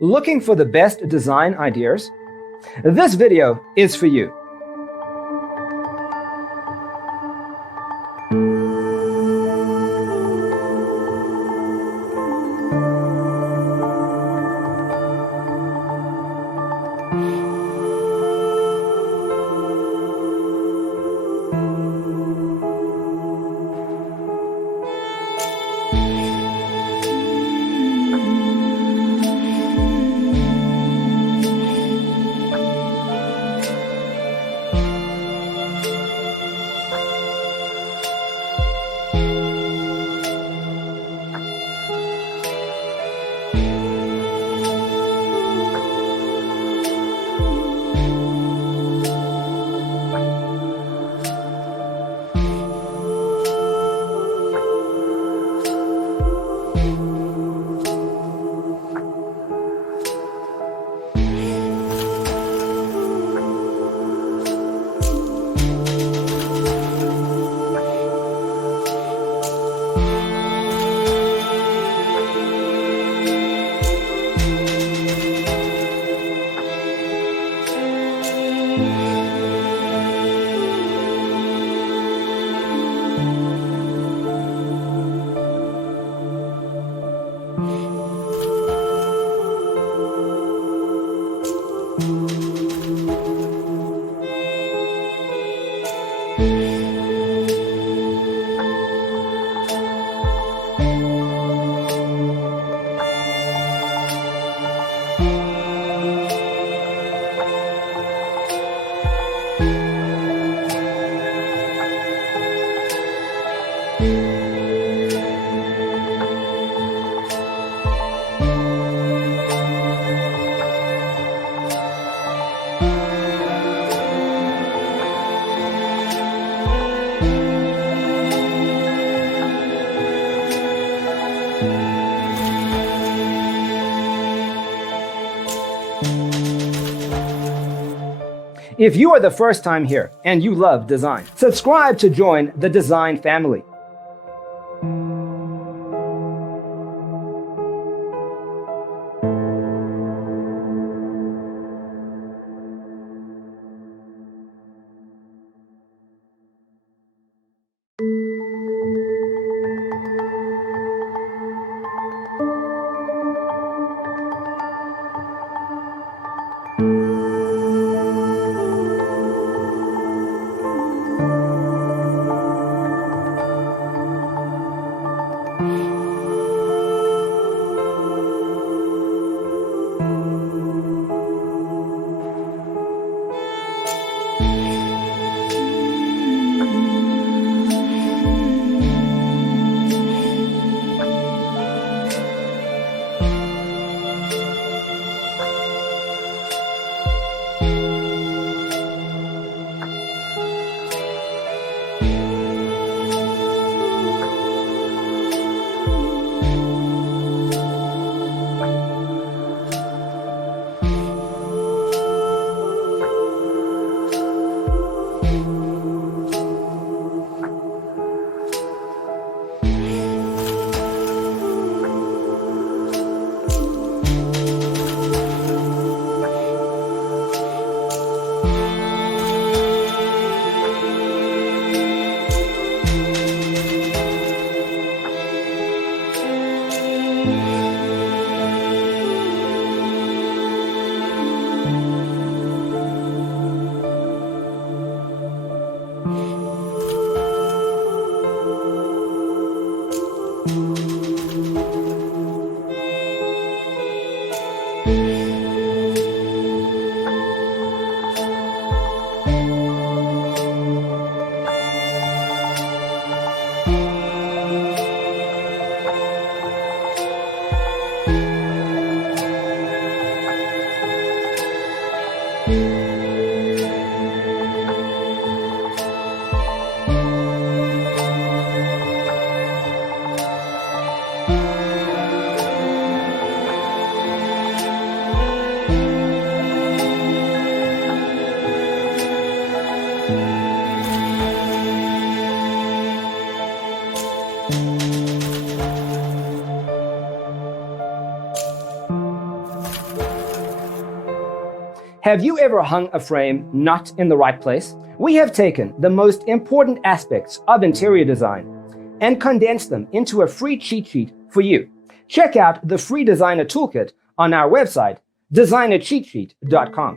Looking for the best design ideas? This video is for you. If you are the first time here and you love design, subscribe to join the design family. Have you ever hung a frame not in the right place? We have taken the most important aspects of interior design and condensed them into a free cheat sheet for you. Check out the free designer toolkit on our website, designercheatsheet.com.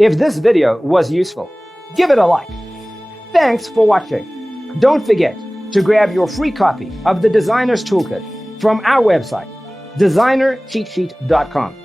If this video was useful, give it a like. Thanks for watching. Don't forget to grab your free copy of the Designer's Toolkit from our website, designercheatsheet.com.